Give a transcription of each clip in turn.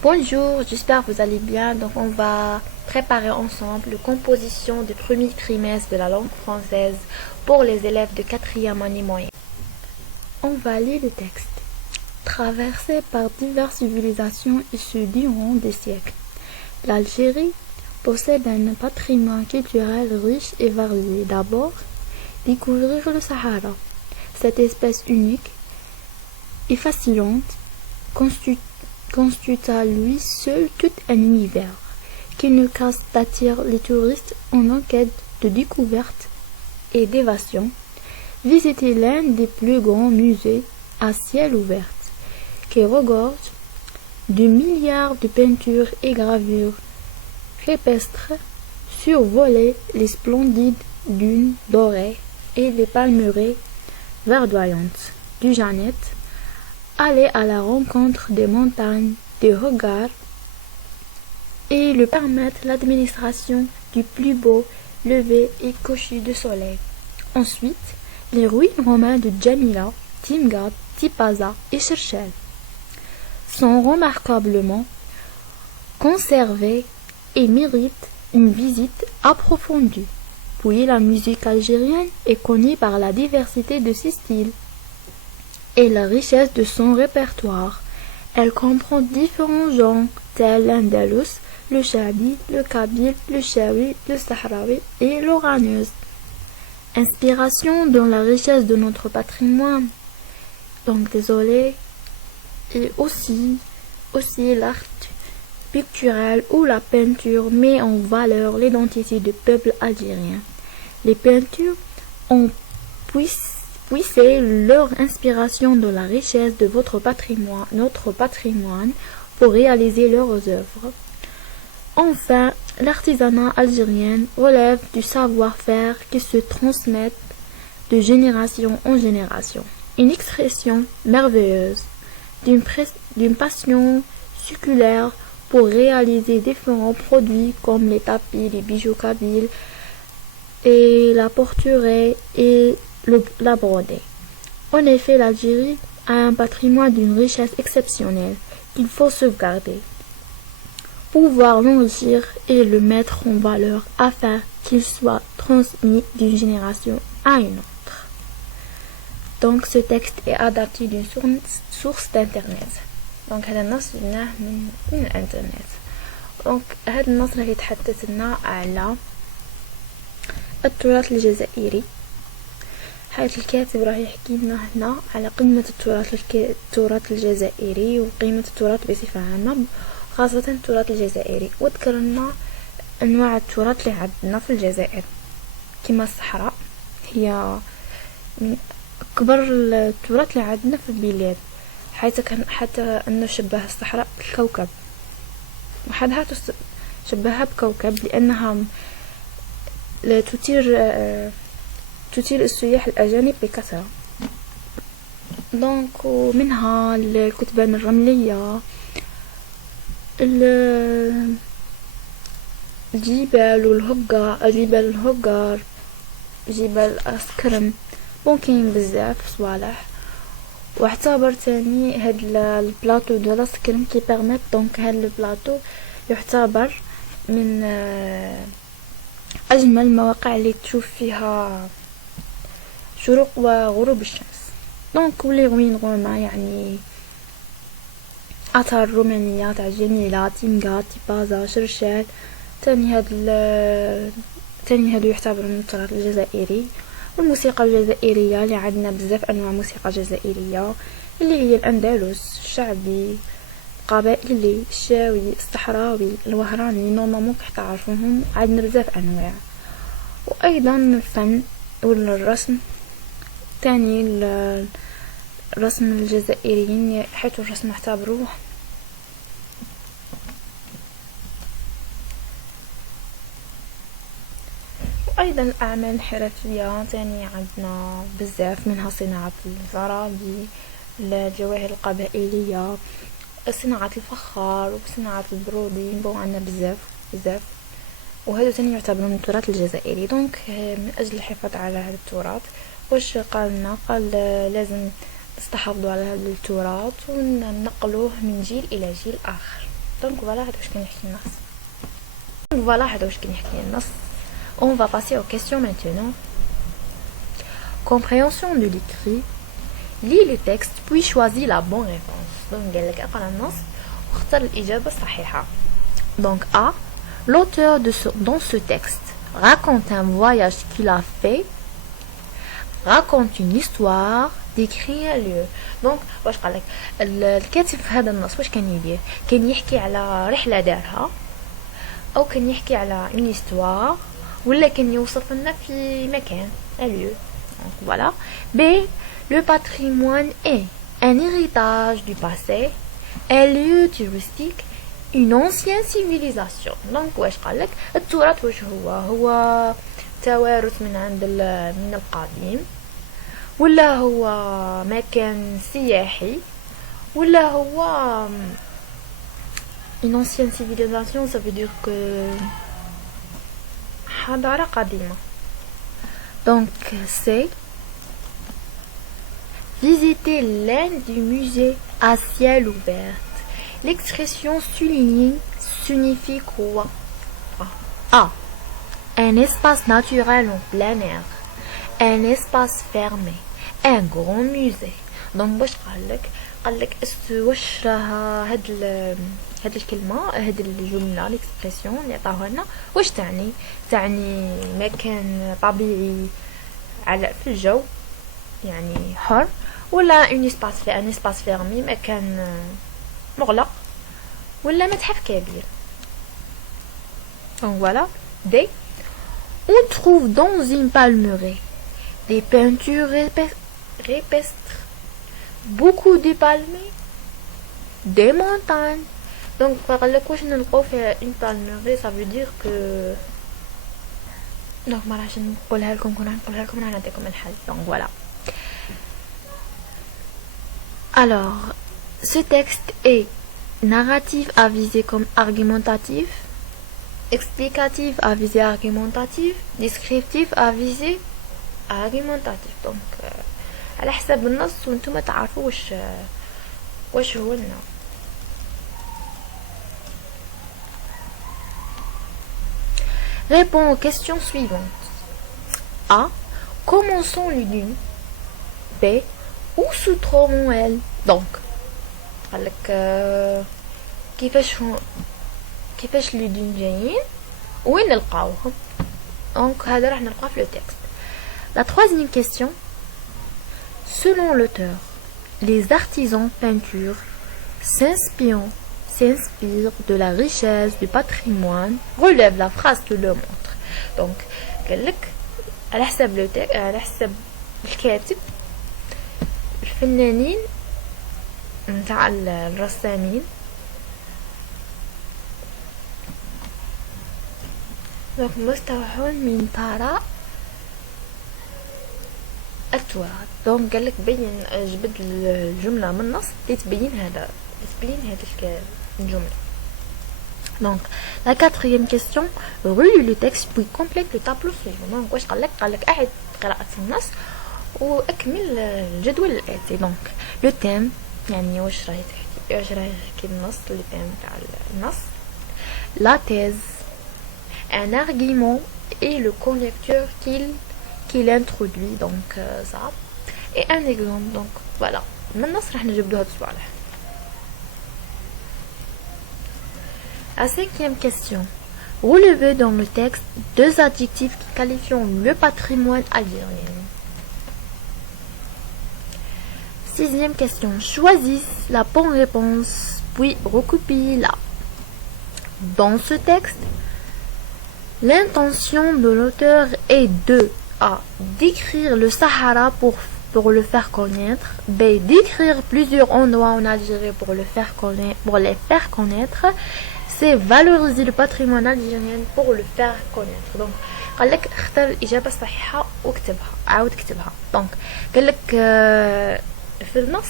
Bonjour, j'espère que vous allez bien. Donc on va préparer ensemble la composition du premier trimestre de la langue française pour les élèves de 4e année moyenne. On va lire le texte. Traversée par diverses civilisations issues durant des siècles, l'Algérie possède un patrimoine culturel riche et varié. D'abord, découvrir le Sahara. Cette espèce unique et fascinante constitue à lui seul tout un univers qui ne cesse d'attirer les touristes en enquête de découverte et d'évasion. Visiter l'un des plus grands musées à ciel ouvert qui regorge de milliards de peintures et gravures rupestres, survoler les splendides dunes dorées et les palmeraies verdoyantes du Jeannette, aller à la rencontre des montagnes de regards et lui permettre l'administration du plus beau lever et coucher de soleil. Ensuite, les ruines romaines de Djamila, Timgad, Tipaza et Cherchel sont remarquablement conservées et méritent une visite approfondie. Puis la musique algérienne est connue par la diversité de ses styles et la richesse de son répertoire. Elle comprend différents genres tels l'andalous, le chabi, le kabyle, le chawi, le sahraoui et l'oraneuse. Inspiration dans la richesse de notre patrimoine. Donc désolé. Et aussi l'art pictural où la peinture met en valeur l'identité du peuple algérien. Les peintures ont puisé leur inspiration dans la richesse de notre patrimoine pour réaliser leurs œuvres. Enfin, l'artisanat algérien relève du savoir-faire qui se transmet de génération en génération. Une expression merveilleuse d'une passion séculaire pour réaliser différents produits comme les tapis, les bijoux kabyles et la porterie et la brodée. En effet, l'Algérie a un patrimoine d'une richesse exceptionnelle qu'il faut sauvegarder, pouvoir l'enrichir et le mettre en valeur afin qu'il soit transmis d'une génération à une autre. Donc ce texte est adapté d'une source d'internet. دونك هذا النص جبناه من الانترنت. دونك هذا النص اللي يتحدث لنا على التراث الجزائري، حيث الكاتب راح يحكي لنا هنا على قيمة التراث الجزائري وقيمة التراث بصفة عامة، خاصة التراث الجزائري، وذكر لنا أنواع التراث اللي عندنا في الجزائر كما الصحراء هي من أكبر التراث اللي عندنا في البلاد، حتى أنه شبه الصحراء بالكوكب، وحدها شبهها بكوكب لأنها تثير السياح الأجانب بكثرة. دونك ومنها الكتبان الرملية، الجبال الهقار، جبال أسكرم، ممكن بزاف صوالح. واعتبر تاني هاد البلاطو ديال السكرم كي بيرميت، دونك هاد البلاطو يعتبر من اجمل المواقع اللي تشوف فيها شروق وغروب الشمس. دونك ولي روين روما يعني اثار رومانية تاع جميلة، تيمغا، تيبازا، شرشال، تاني هادو يعتبر من التراث الجزائري. والموسيقى الجزائرية اللي عندنا بزاف انواع موسيقى جزائرية اللي هي الاندلس، الشعبي، القبائلي، الشاوي، الصحراوي، الوهراني، نورمالمون كتعرفوهم، عندنا بزاف انواع. وايضا الفن والرسم تاني، الرسم الجزائريين حيث الرسم اعتبروه أيضا الأعمال الحرفية تاني عندنا بزاف، منها صناعة الزرابي، الجواهر القبائلية، صناعة الفخار وصناعة البرودي، عندنا بزاف وهذا تاني يعتبر من التراث الجزائري. دونك من أجل الحفاظ على هذا التراث واش قال لازم نستحافظوا على هذا التراث وننقلوه من جيل إلى جيل آخر. دونك فوالا هذا واش كان يحكي النص. دونك فوالا هذا واش كان يحكي النص. On va passer aux questions maintenant. Compréhension de l'écrit. Lis le texte puis choisis la bonne réponse. Donc قال لك اقرا النص واختار الإجابة الصحيحة. Donc A. L'auteur dans ce texte raconte un voyage qu'il a fait, raconte une histoire, décrit un lieu. Donc واش قال لك الكاتب في هذا النص واش كان يدير؟ كان يحكي على رحلة دارها او كان يحكي على une histoire ولا كان يوصف لنا في مكان un lieu. Donc voilà. B. Le patrimoine est un héritage du passé, un lieu touristique, une ancienne civilisation. Donc واش قال لك التراث واش هو توارث من القديم ولا هو مكان سياحي ولا هو une ancienne civilisation. Ça veut dire que حضارة قديمة. Donc c'est visiter l'un des musées à ciel ouvert. L'expression soulignée signifie quoi? A. Un espace naturel en plein air, un espace fermé, un grand musée. Donc باش قال لك واش راها هاد الكلمة هاد الجملة الاكسبرسيون اللي عطاوها لنا واش تعني مكان طبيعي على في الجو يعني حر ولا ان اسباس فيرمي مكان مغلق ولا متحف كبير. Donc voilà. D. On trouve dans une palmeraie des peintures répestres, beaucoup de palmiers, des montagnes. Donc قال لك واش نلقاو في une palmeraie. Ça veut dire que donc ما راحش نقولها لكم انا نعطيكم الحل. Donc voilà. Alors ce texte est narratif à viser comme argumentatif, explicatif à viser argumentatif, descriptif à viser argumentatif. Donc على حسب النص وانتم تعرفوا واش هو لنا. Réponds aux questions suivantes. A. Comment sont les dunes? B. Où se trouvent-elles? Donc قال لك كيفاش لي دون جايين وين نلقاوهم. دونك هذا راح نلقاه في لو تكست. La troisième question. Selon l'auteur, les artisans peintures s'inspirent de la richesse du patrimoine, relève la phrase que le montre. Donc قال لك على حسب الكاتب الفنانين نتاع الرسامين دونك مستوحون من ثراء التراث. دونك قالك بين جبد الجملة من النص تبين هذا الجملة. Donc la quatrième question, relis le texte puis complète le tableau suivant. Donc واش قالك أعد قراءة النص واكمل الجدول الآتي. Donc le thème يعني واش راهي تحكي النص le thème تاع النص. La thèse, un argument et le conducteur qu'il introduit. Donc ça et un exemple. Donc voilà من النص راح نجبدو هاد الصوالح. La cinquième question. Relevez dans le texte deux adjectifs qui qualifient le patrimoine algérien. Sixième question. Choisissez la bonne réponse, puis recopiez-la. Dans ce texte, l'intention de l'auteur est de A. Décrire le Sahara pour le faire connaître. B. Décrire plusieurs endroits en Algérie pour les faire connaître. C'est valoriser le patrimoine algérien pour le faire connaître. Donc قال لك اختار الإجابة الصحيحة واكتبها عاود كتبها. دونك قال لك في النص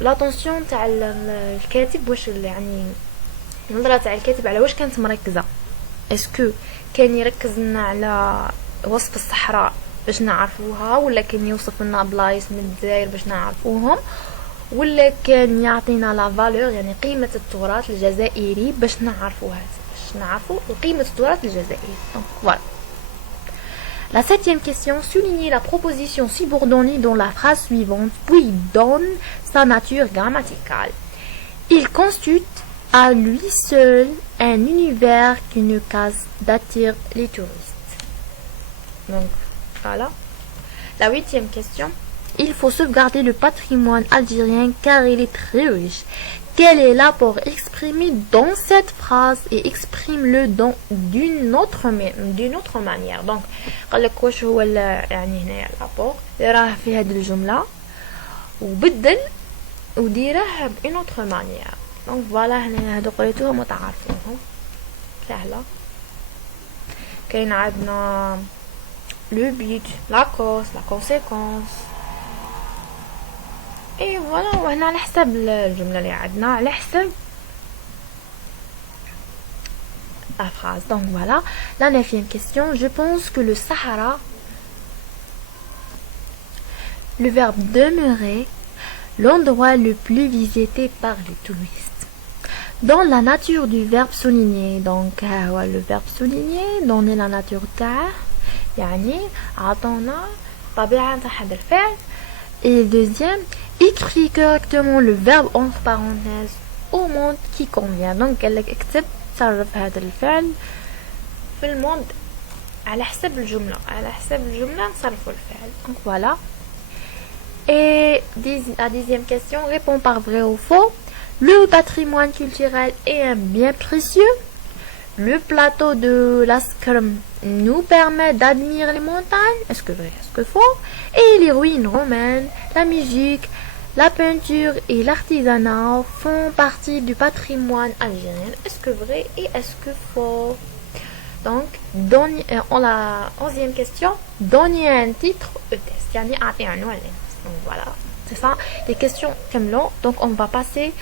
لاتونسيون تاع الكاتب واش يعني النظرة تاع الكاتب على واش كانت مركزة. اسكو كان يركز لنا على وصف الصحراء باش نعرفوها ولا كان يوصف لنا بلايص من الجزائر باش نعرفوهم ولا كان يعطينا لا فالور يعني قيمة التراث الجزائري باش نعرفوا قيمة التراث الجزائري. Donc voilà. La 7e question, soulignez la proposition subordonnée dans la phrase suivante, puis donne sa nature grammaticale. Il constitue à lui seul un univers qu'une case d'attire les touristes. Donc voilà. La 8e question, il faut sauvegarder le patrimoine algérien car il est très riche. Quel est l'apport exprimé dans cette phrase et exprime-le d'une autre manière. Donc قال لك واش هو يعني هنا l'apport اللي راه في هذه الجملة وبدل وديره بune autre manière. Donc voilà هنا هادو قريتوهم وتعرفوهم سهلة. كاين عندنا le but, la cause, la conséquence. Et voilà, وهنا على حسب الجملة اللي عندنا على حسب la phrase. Donc voilà, la 9e question. Je pense que le Sahara, le verbe demeurer, l'endroit le plus visité par les touristes. Dans la nature du verbe souligner, donc le verbe souligner, donner la nature تاعه يعني عطونا طبيعة تاع هذا الفعل. Et deuxième, écris correctement le verbe entre parenthèses au monde qui convient. Donc قال لك اكتب تصرف هذا الفعل في الموند على حسب الجملة نصرفوا الفعل. Donc voilà. Et la 10e question, réponds par vrai ou faux. Le patrimoine culturel est un bien précieux. Le plateau de l'Ascrum nous permet d'admirer les montagnes. Est-ce que vrai, est-ce que faux? Et les ruines romaines, la musique, la peinture et l'artisanat font partie du patrimoine algérien. Est-ce que vrai et est-ce que faux? Donc, la 11e question, donnez un titre au test. Donc voilà, c'est ça, les questions comme l'ont. Donc on va passer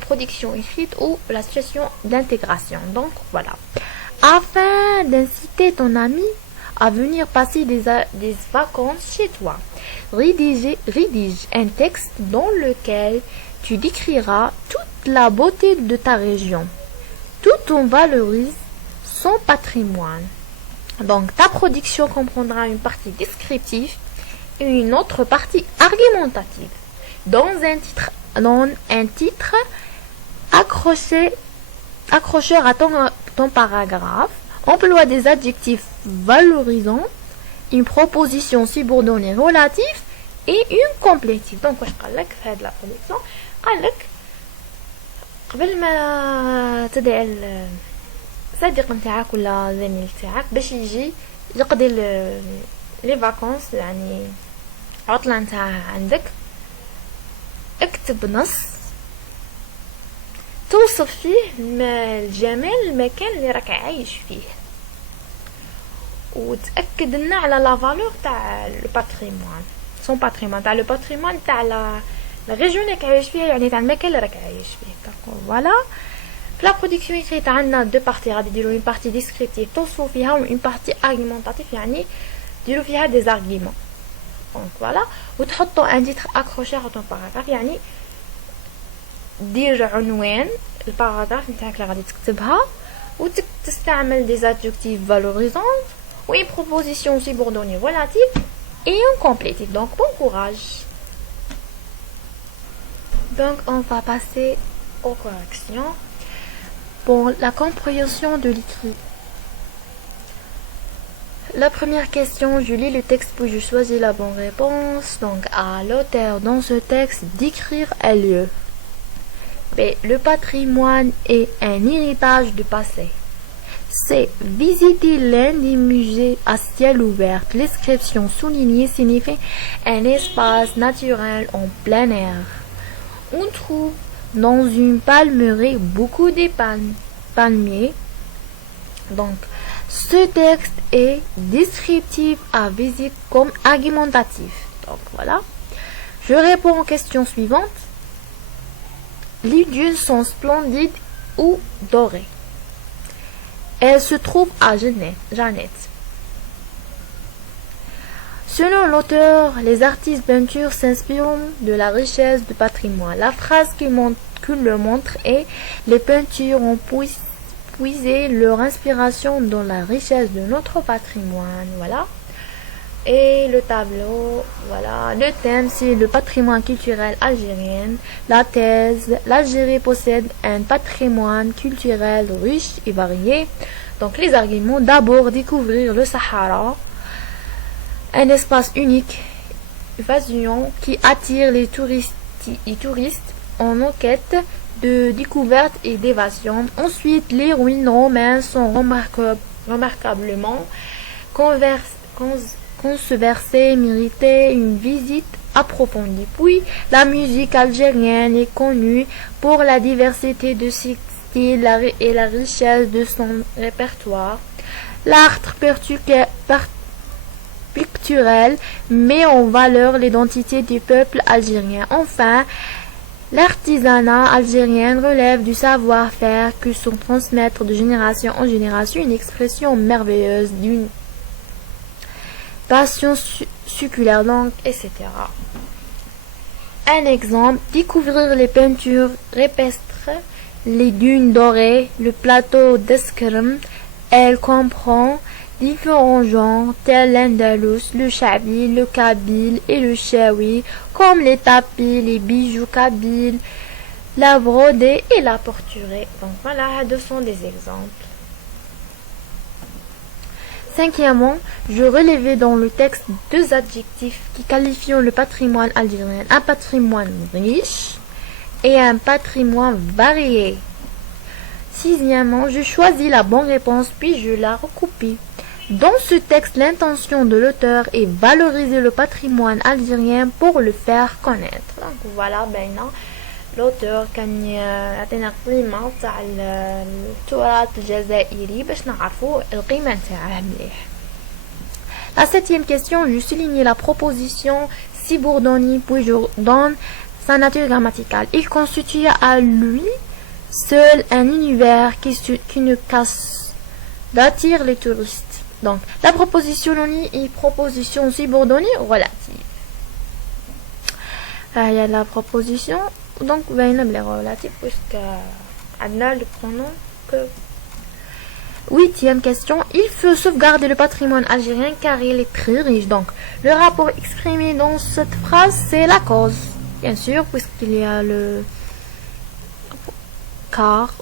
production écrite ou la situation d'intégration. Donc voilà. Afin d'inciter ton ami à venir passer des vacances chez toi, rédige un texte dans lequel tu décriras toute la beauté de ta région, tout en valorise son patrimoine. Donc ta production comprendra une partie descriptive et une autre partie argumentative. Dans un titre accrocheur à ton paragraphe, emploie des adjectifs valorisants, une proposition subordonnée relative et une complétive. Donc واش قال لك في هذه لا برودكسيون قال لك قبل ما تدعي الصديق نتاعك ولا زميل نتاعك باش يجي يقضي لي فاكونس يعني عطلة نتاع عندك، اكتب نص توصف فيه الجمال المكان اللي راك عايش فيه، وتاكد لنا على لا فالور تاع الباتريمون سون باتريمون تاع لو باتريمون تاع لا ريجيون اللي راك عايش فيها، يعني تاع المكان اللي راك عايش فيه. فوالا في لا برودكسيون ايكريت عندنا دو بارتي، غادي ديروا اون بارتي ديسكريبتيف توصفوا فيها و اون بارتي ارغيومونطاتيف يعني ديروا فيها دي زارغيومون. دونك فوالا وتحطوا ان تيتر اكروشي على طون باراغراف، يعني دير عنوان الباراغراف نتاعك اللي غادي تكتبها وتستعمل دي adjectifs valorisantes ou une proposition subordonnée relative et un complétif. Donc bon courage. Donc on va passer aux corrections. Pour la compréhension de l'écrit, la première question, je lis le texte puis je choisis la bonne réponse. Donc à l'auteur dans ce texte d'écrire un lieu. B. Le patrimoine est un héritage du passé. C. Visiter l'un des musées à ciel ouvert. L'inscription soulignée signifie un espace naturel en plein air. On trouve dans une palmeraie beaucoup de palmiers. Donc, ce texte est descriptif à visite comme argumentatif. Donc voilà. Je réponds aux questions suivantes. Les dunes sont splendides ou dorées. Elles se trouvent à Jeannette. Selon l'auteur, les artistes peintures s'inspirent de la richesse du patrimoine. La phrase qui le montre est « Les peintures ont puisé leur inspiration dans la richesse de notre patrimoine. » Voilà. Et le tableau, voilà. Le thème, c'est le patrimoine culturel algérien. La thèse, l'Algérie possède un patrimoine culturel riche et varié. Donc les arguments, d'abord découvrir le Sahara, un espace unique, fascinant, qui attire les touristes en enquête de découverte et d'évasion. Ensuite, les ruines romaines sont remarquablement controversées, méritaient une visite approfondie. Puis, la musique algérienne est connue pour la diversité de ses styles et la richesse de son répertoire. L'art pictural met en valeur l'identité du peuple algérien. Enfin, l'artisanat algérien relève du savoir-faire que sont transmettre de génération en génération une expression merveilleuse d'une passion succulaire, donc, etc. Un exemple, découvrir les peintures répestres, les dunes dorées, le plateau d'Eskrem. Elle comprend différents genres tels l'andalous, le chabi, le kabyle et le chaoui, comme les tapis, les bijoux kabyles, la brodée et la porturée. Donc voilà, deux sont des exemples. Cinquièmement, je relevais dans le texte deux adjectifs qui qualifient le patrimoine algérien, un patrimoine riche et un patrimoine varié. Sixièmement, je choisis la bonne réponse puis je la recopie. Dans ce texte, l'intention de l'auteur est valoriser le patrimoine algérien pour le faire connaître. Donc voilà, l'auteur كان يعطينا قيمة تاع التراث الجزائري باش نعرفوا القيمة نتاعه مليح. La septième question, je souligne la proposition Sibordoni puis je donne sa nature grammaticale. Il constitue à lui seul un univers qui ne casse d'attire les touristes. Donc, la proposition noni est proposition subordonnée relative. Il y a la proposition, donc, les relatifs, puisque on a le pronom que. Huitième question, il faut sauvegarder le patrimoine algérien car il est très riche. Donc, le rapport exprimé dans cette phrase, c'est la cause. Bien sûr, puisqu'il y a le car.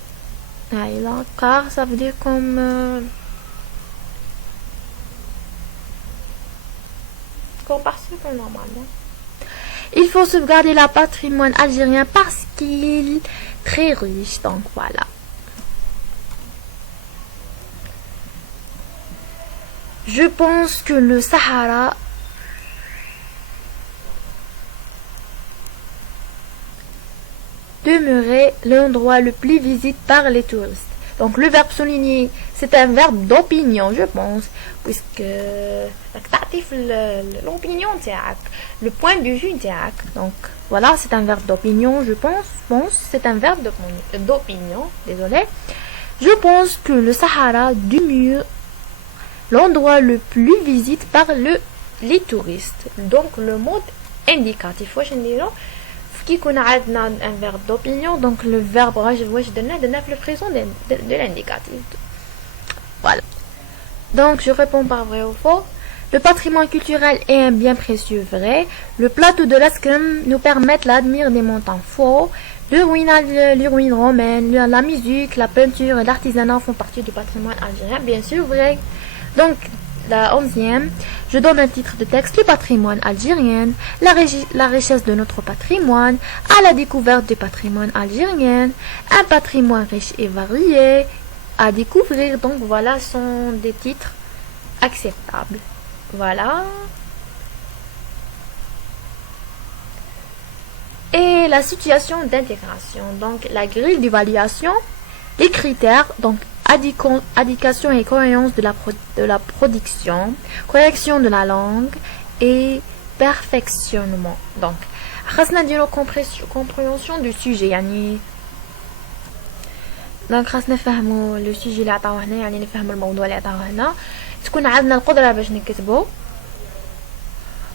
Car, ça veut dire comme. Parce que normalement. Il faut sauvegarder le patrimoine algérien parce qu'il est très riche. Donc voilà. Je pense que le Sahara demeurait l'endroit le plus visité par les touristes. Donc le verbe souligner, c'est un verbe d'opinion, je pense, puisque l'opinion le point de vue donc voilà, c'est un verbe d'opinion, je pense, c'est un verbe d'opinion, désolé. Je pense que le Sahara demeure l'endroit le plus visité par les touristes. Donc le mot indicatif, qui qu'on a un verbe d'opinion, donc le verbe donne le présent de l'indicatif. Voilà. Donc je réponds par vrai ou faux. Le patrimoine culturel est un bien précieux vrai. Le plateau de l'Eskrem nous permet d'admirer des montagnes faux. Les ruines romaines, la musique, la peinture et l'artisanat font partie du patrimoine algérien, bien sûr vrai. Donc la 11e, je donne un titre de texte, le patrimoine algérien, la richesse de notre patrimoine, à la découverte du patrimoine algérien, un patrimoine riche et varié, à découvrir. Donc voilà, sont des titres acceptables. Voilà. Et la situation d'intégration, donc la grille d'évaluation, les critères, donc indication et cohérence de la production, correction de la langue et perfectionnement. Donc, خاصنا نديرو compréhension du sujet يعني دونك خاصنا نفهموا لو سوجي اللي عطاوه هنا يعني نفهموا الموضوع اللي عطاوه هنا تكون عندنا القدرة باش نكتبو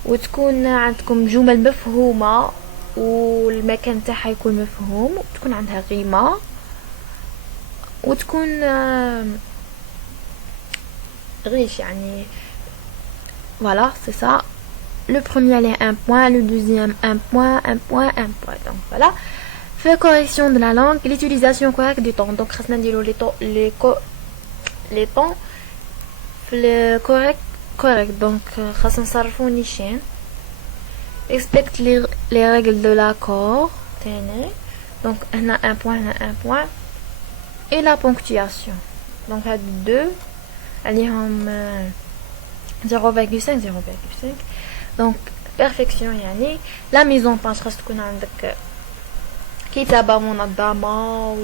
وتكون عندكم جمل مفهومة والمكان تاعها يكون مفهوم، وتكون عندها قيمة، وتكون riche يعني. Voilà, c'est ça. Le premier allait 1 point, le deuxième 1 point, 1 point, 1 point. Donc voilà. Fait correction de la langue, l'utilisation correcte du temps. Donc خاصنا نديرو les temps le correct. Donc خاصنا نصرفو نيشان. Respecte les règles de l'accord. Donc on a 1 point, on a 1 point. Et la ponctuation. Donc à 2 عليهم 0,5 0,5. Donc perfection يعني la mise en page خاص تكون عندك كتابة منظمة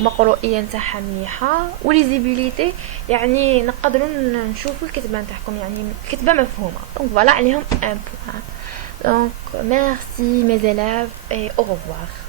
ومقروئية نتاعها مليحة، وليزيبيليتي يعني نقدروا نشوفوا الكتابة نتاعكم، يعني الكتابة مفهومة. دونك فوالا عليهم 1 point. Donc merci mes élèves et au revoir.